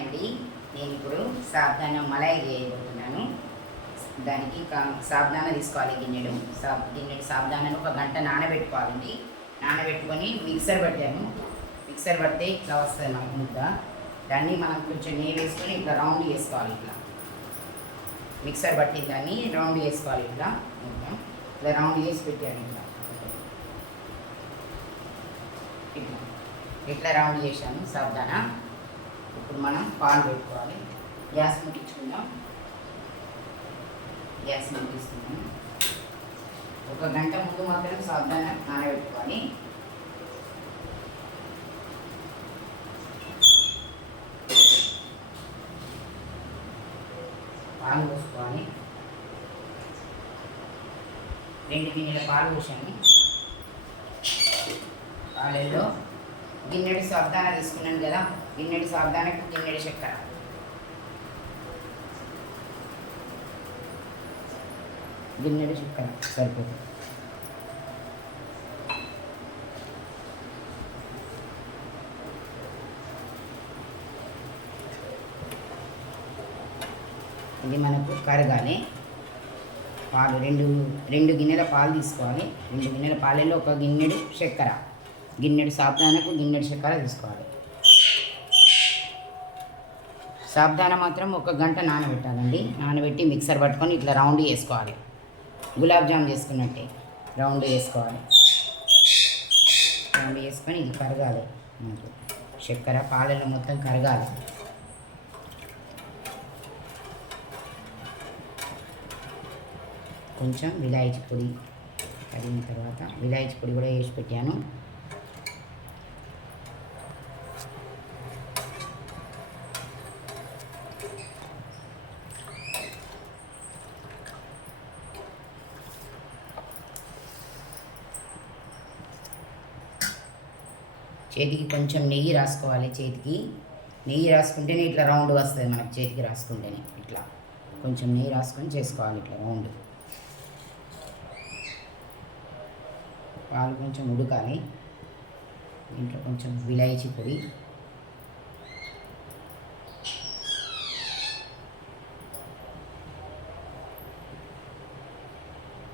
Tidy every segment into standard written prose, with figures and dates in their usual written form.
అండి. నేను ఇప్పుడు సాబుదానా మలై చేయబోతున్నాను. దానికి సాబుదానా తీసుకోవాలి గిన్నెడు సాబుదానాను ఒక గంట నానబెట్టుకోవాలండి. నానబెట్టుకొని మిక్సర్ పట్టాను. మిక్సర్ పడితే ఇట్లా వస్తుంది మనకు ముద్ద. దాన్ని మనం కొంచెం నెయ్యి వేసుకొని ఇట్లా రౌండ్ చేసుకోవాలి. ఇట్లా మిక్సర్ పట్టిన దాన్ని రౌండ్ చేసుకోవాలి. ఇట్లా మొత్తం ఇట్లా రౌండ్ చేసి పెట్టాను. ఇట్లా రౌండ్ చేశాను సాబుదానా. ఇప్పుడు మనం పాలు పెట్టుకోవాలి. గ్యాస్ ముట్టించుకుందాం. గ్యాస్ ముట్టిస్తున్నాం. ఒక గంట ముందు మాత్రం సాబుదానా నానబెట్టుకోవాలి. పాలు పోసుకోవాలి. 2 గిన్నెల పాలు పోసాను. పాలల్లో గిన్నెడు సాబుదానా తీసుకున్నాను కదా, గిన్నెడు సాబుదానాకు గిన్నెడు చక్కెర. గిన్నెడు చక్కెర సరిపోతుంది. ఇది మనకు కరగాలి. పాలు రెండు గిన్నెల పాలు తీసుకోవాలి. 2 గిన్నెల పాలల్లో ఒక గిన్నెడు చక్కెర, గిన్నెడు సాబుదానాకు గిన్నెడు చక్కెర తీసుకోవాలి. సాబుదానా మాత్రం ఒక గంట నానబెట్టాలండి. నానబెట్టి మిక్సర్ పట్టుకొని ఇట్లా రౌండ్ చేసుకోవాలి. గులాబ్ జామ్ చేసుకున్నట్టే రౌండ్ చేసుకోవాలి. రౌండ్ చేసుకొని ఇది కరగాలి. మనకు చక్కెర పాలల్లో మొత్తం కరగాలి. కొంచెం విలాయచీ పొడి కరిగిన తర్వాత విలాయచీ పొడి కూడా వేసి పెట్టాను. చేతికి కొంచెం నెయ్యి రాసుకోవాలి. చేతికి నెయ్యి రాసుకుంటేనే ఇట్లా రౌండ్ వస్తుంది మనకు. చేతికి రాసుకుంటేనే ఇట్లా కొంచెం నెయ్యి రాసుకొని చేసుకోవాలి ఇట్లా రౌండ్. పాలు కొంచెం ఉడకాలి. దీంట్లో కొంచెం విలాయచీ పొడి,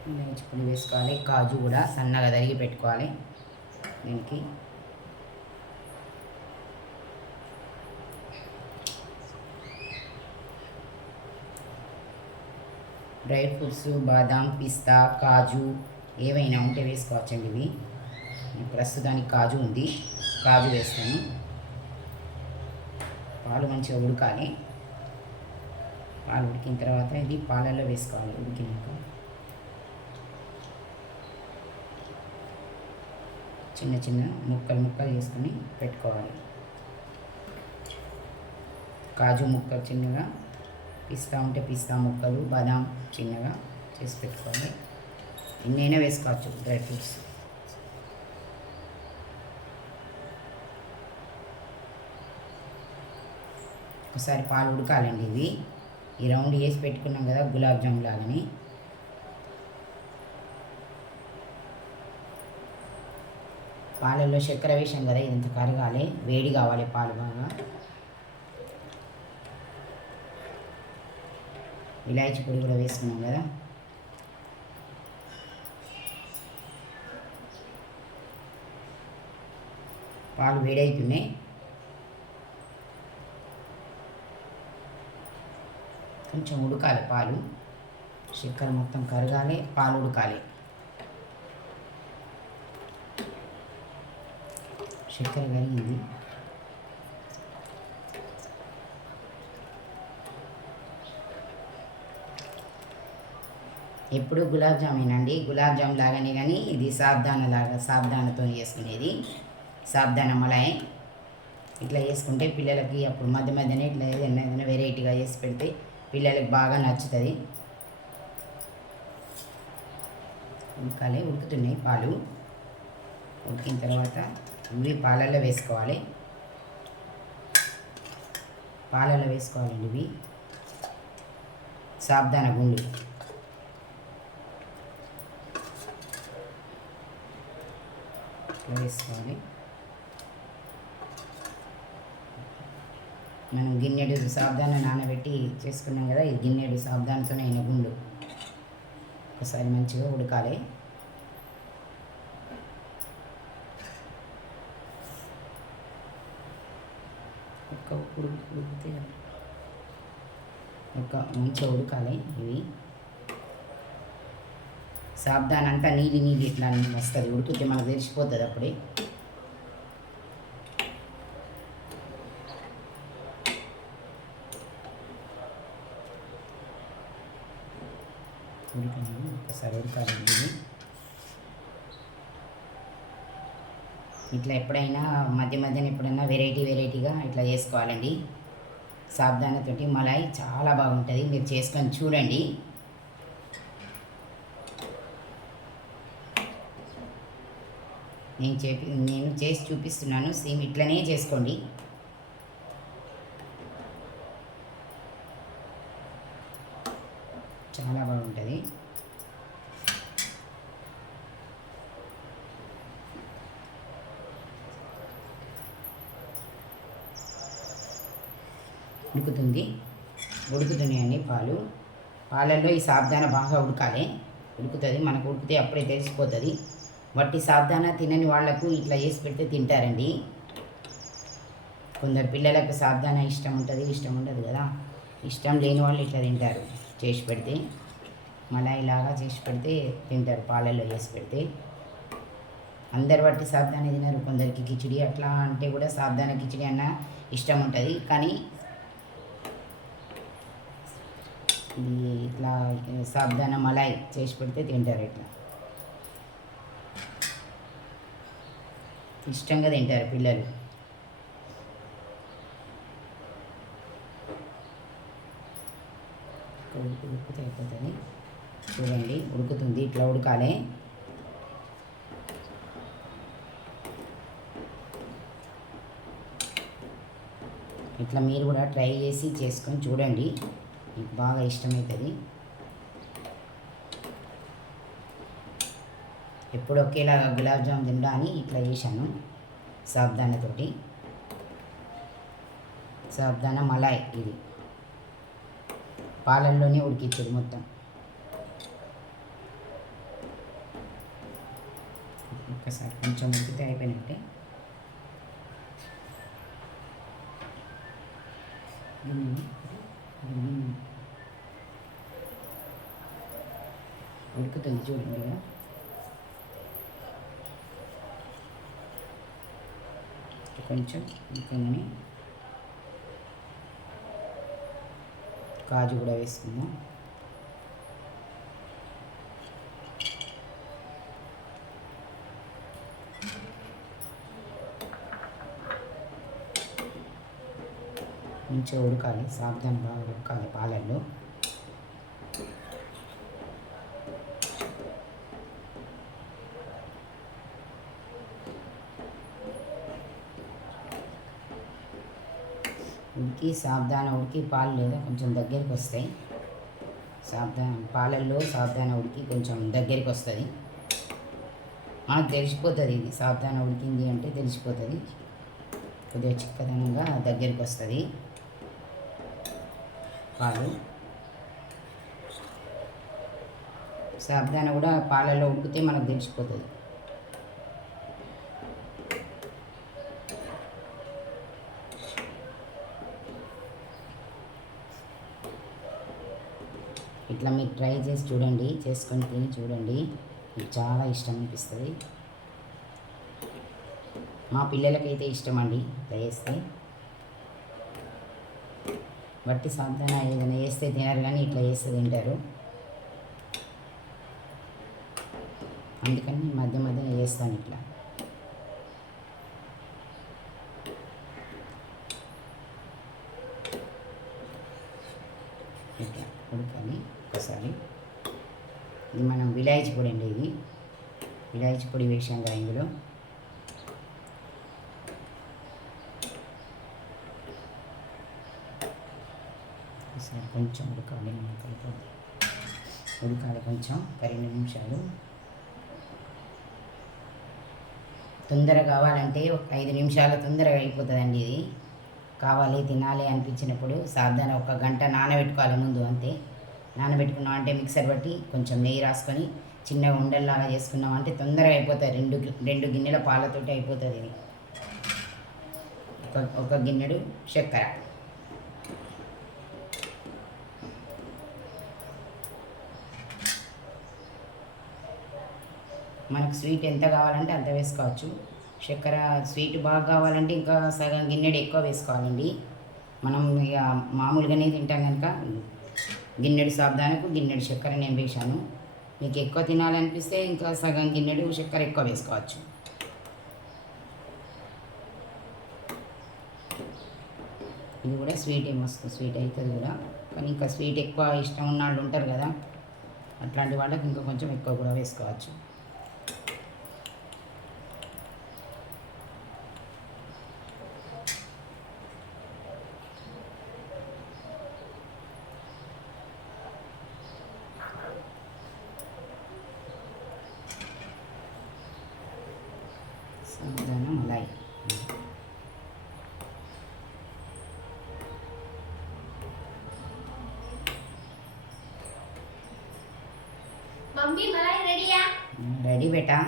విలాయచీ పొడి వేసుకోవాలి. కాజు కూడా సన్నగా తరిగి పెట్టుకోవాలి. దీనికి డ్రై ఫ్రూట్స్ బాదాం, పిస్తా, కాజు ఏవైనా ఉంటే వేసుకోవచ్చండి. ఇవి ప్రస్తుతానికి కాజు ఉంది, కాజు వేస్తాను. పాలు మంచిగా ఉడకాలి. పాలు ఉడికిన తర్వాత ఇది పాలల్లో వేసుకోవాలి. ఉడికినాక చిన్న చిన్న ముక్కలు చేసుకొని పెట్టుకోవాలి. కాజు ముక్కలు చిన్నగా, పిస్తా ఉంటే పిస్తా ముక్కలు, బాదాం చిన్నగా చేసి పెట్టుకోవాలి. ఎన్నైనా వేసుకోవచ్చు డ్రై ఫ్రూట్స్. ఒకసారి పాలు ఉడకాలండి. ఇవి ఈ రౌండ్ వేసి పెట్టుకున్నాం కదా గులాబ్ జామ్ లాగాని. పాలల్లో చక్కెర వేసాం కదా, ఇదంతా కరగాలి. వేడి కావాలి పాలు బాగా. ఇలాచీ పొడి కూడా వేసుకున్నాం కదా. పాలు వేడవుతున్నాయి. కొంచెం ఉడకాలి పాలు. చక్కెర మొత్తం కరగాలి, పాలు ఉడకాలి. చక్కెర కరిగింది. ఎప్పుడు గులాబ్ జామేనండి. గులాబ్ జామ్ లాగానే, కానీ ఇది సాబుదానాతో చేసుకునేది. సాబుదానా మలై ఇట్లా చేసుకుంటే పిల్లలకి అప్పుడు మధ్య మధ్యనే ఇట్లా ఏదైనా వెరైటీగా చేసి పెడితే పిల్లలకి బాగా నచ్చుతుంది. ఉడుకుతున్నాయి పాలు. ఉడికిన తర్వాత ఇవి పాలల్లో వేసుకోవాలి. పాలల్లో వేసుకోవాలండి. ఇవి సాబుదానా గుండు ఇట్లా వేసుకోవాలి. మనం గిన్నెడు సాబ్దాన నానబెట్టి చేసుకున్నాం కదా, ఇది గిన్నెడు సాబ్దానతోనే అయిన గుండు. ఒకసారి మంచిగా ఉడకాలి. ఉడికితే మంచిగా ఉడకాలి. ఇవి సాబ్దాన్ అంతా నీళ్ళు నీళ్ళు ఇట్లా వస్తుంది, ఉడికితే మనకు తెలిసిపోతుంది అప్పుడే. ఉడికింది, ఒకసారి ఉడకాలి. ఇది ఇట్లా ఎప్పుడైనా మధ్య మధ్యన ఎప్పుడైనా వెరైటీగా ఇట్లా చేసుకోవాలండి. సాబ్దానాతోటి మలాయి చాలా బాగుంటుంది, మీరు చేసుకొని చూడండి. నేను చేసి చూపిస్తున్నాను, సేమ్ ఇట్లనే చేసుకోండి. చాలా బాగుంటుంది. ఉడుకుతున్నాయండి పాలల్లో ఈ సాబ్దానా బాగా ఉడకాలి. ఉడుకుతుంది, మనకు ఉడికితే అప్పుడే తెలిసిపోతుంది. వట్టి సాబ్దానా తినని వాళ్లకు ఇట్లా చేసి పెడితే తింటారండి. కొందరు పిల్లలకు సాబ్దానా ఇష్టం ఉంటుంది, ఇష్టం ఉండదు కదా. ఇష్టం లేని వాళ్ళు ఇట్లా తింటారు, చేసి పెడితే మలాయిలాగా చేసి పెడితే తింటారు. పాలల్లో చేసి పెడితే అందరు వట్టి సాబ్దానా తినరు. కొందరికి కిచిడి అట్లా అంటే కూడా సాబ్దానా కిచిడి అన్న ఇష్టం ఉంటుంది. కానీ ఇది ఇట్లా సాబ్దానా మలాయి చేసి పెడితే తింటారు. ఇట్లా ఇష్టంగా తింటారు పిల్లలు. ఉడికితే అయిపోతుంది. చూడండి ఉడుకుతుంది, ఇట్లా ఉడకాలి. ఇట్లా మీరు కూడా ట్రై చేసి చేసుకొని చూడండి, మీకు బాగా ఇష్టమవుతుంది. ఎప్పుడు ఒకేలాగా గులాబ్ జామ్ తిండా అని ఇట్లా చేశాను సాబ్దానాతోటి. సాబ్దానా మలాయ్ ఇది పాలల్లోనే ఉడికించేది మొత్తం. ఒక్కసారి కొంచెం ఉడికితే అయిపోయినట్టే. ఉడుకుతుంది చూడండి. కొంచెం ఉడికిందని కాజు కూడా వేసుకుందాం. మంచిగా ఉడకాలి, సాబ్దాన్ బాగా ఉడకాలి పాలల్లో. ఉడికి సాబ్దాన ఉడికి పాలు లేదా కొంచెం దగ్గరికి వస్తాయి. పాలల్లో సాబ్దాన ఉడికి కొంచెం దగ్గరికి వస్తుంది, మనకు తెలిసిపోతుంది. ఇది సాబ్దాన ఉడికింది అంటే తెలిసిపోతుంది. కొద్దిగా చిక్కదనంగా దగ్గరికి వస్తుంది పాలు. సాబ్దాన కూడా పాలల్లో ఉడికితే మనకు తెలిసిపోతుంది. ఇట్లా మీరు ట్రై చేసి చూడండి, చేసుకొని తిని చూడండి, మీకు చాలా ఇష్టం అనిపిస్తుంది. మా పిల్లలకైతే ఇష్టం అండి ఇట్లా చేస్తే. వట్టి సాబ్దానా ఏదైనా వేస్తే తినరు, కానీ ఇట్లా చేస్తే తింటారు. అందుకని మధ్య మధ్య చేస్తాను ఇట్లా. ఇట్లా ఉడకాలి ఒకసారి. ఇది మనం విలాయచి పొడి అండి, ఇది విలాయచి పొడి వేసాం కదా ఇందులో. ఒకసారి కొంచెం ఉడకాలి, ఉడకాలి కొంచెం 2 నిమిషాలు. తొందరగా కావాలంటే ఒక 5 నిమిషాలు తొందరగా అయిపోతుందండి ఇది. కావాలి తినాలి అనిపించినప్పుడు సాబుదానా ఒక గంట నానబెట్టుకోవాలి ముందు అంతే. నానబెట్టుకున్నాం అంటే మిక్సర్ బట్టి కొంచెం నెయ్యి రాసుకొని చిన్నగా ఉండల్లాగా చేసుకున్నాం అంటే తొందరగా అయిపోతుంది. రెండు గిన్నెల పాలతోటి అయిపోతుంది ఇది. ఒక గిన్నెడు చక్కెర, మనకు స్వీట్ ఎంత కావాలంటే అంత వేసుకోవచ్చు. చక్కెర స్వీట్ బాగా కావాలంటే ఇంకా సగం గిన్నెడు ఎక్కువ వేసుకోవాలండి. మనం ఇక మామూలుగానే తింటాం కనుక గిన్నెడు సాబుదానాకు గిన్నెడు చక్కెర నేను వేసాను. మీకు ఎక్కువ తినాలనిపిస్తే ఇంకా సగం గిన్నెడు చక్కెర ఎక్కువ వేసుకోవచ్చు. ఇది కూడా స్వీట్ ఏమొస్తుంది, స్వీట్ అవుతుంది కూడా. కానీ ఇంకా స్వీట్ ఎక్కువ ఇష్టం ఉన్న వాళ్ళు ఉంటారు కదా, అట్లాంటి వాళ్ళకి ఇంకా కొంచెం ఎక్కువ కూడా వేసుకోవచ్చు. సాబుదానా మలై మమ్మీ మలై రెడీయా? రెడీ బేటా,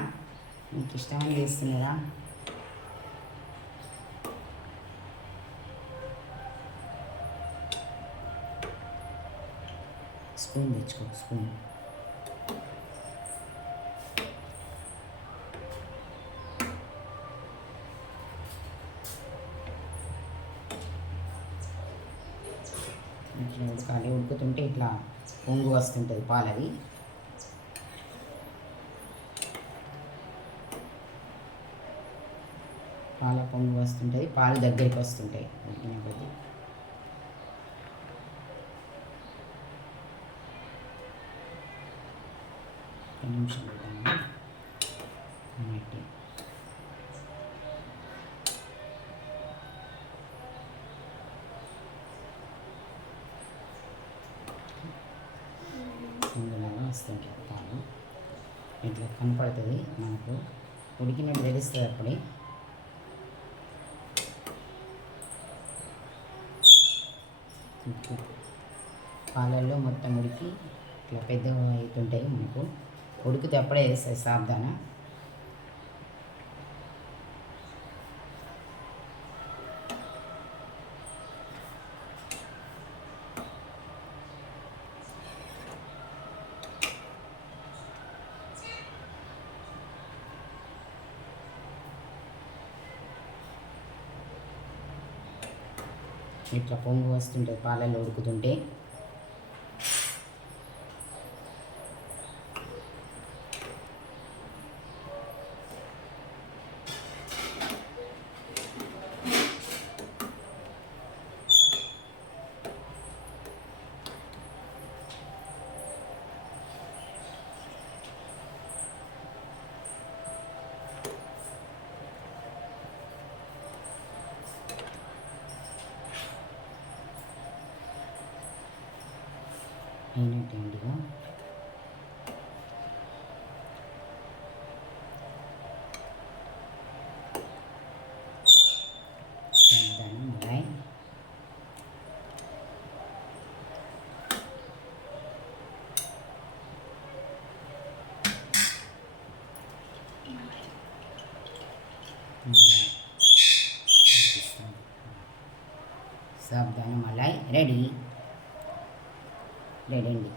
మీకు ఇష్టమని వేస్తున్నదా? స్పూన్ తెచ్చుకో, స్పూన్. ఇట్లా ఉడకాలి. ఉడుకుతుంటే ఇట్లా పొంగు వస్తుంటుంది పాలది. పాల పొంగు వస్తుంటుంది, పాలు దగ్గరికి వస్తుంటాయి ఉడికిన కొద్దీ. ఒక నిమిషం మట్టి ఇందులాగా వస్తుంటుంది పాలు. ఇట్లా కనపడుతుంది మనకు, ఉడికినట్టు తెలుస్తుంది అప్పుడే. పాలల్లో మొత్తం ఉడికి ఇట్లా పెద్దగా అవుతుంటాయి మనకు. ఉడికితే అప్పుడే వేస్తాయి సాబుదానా. ఇట్లా పొంగు వస్తుంటుంది పాలల్లో ఉడుకుతుంటే. అయినట్టేంటిగా సాబుదానా మలై. సాబుదానా మలై రెడీ. రెడీ అండి.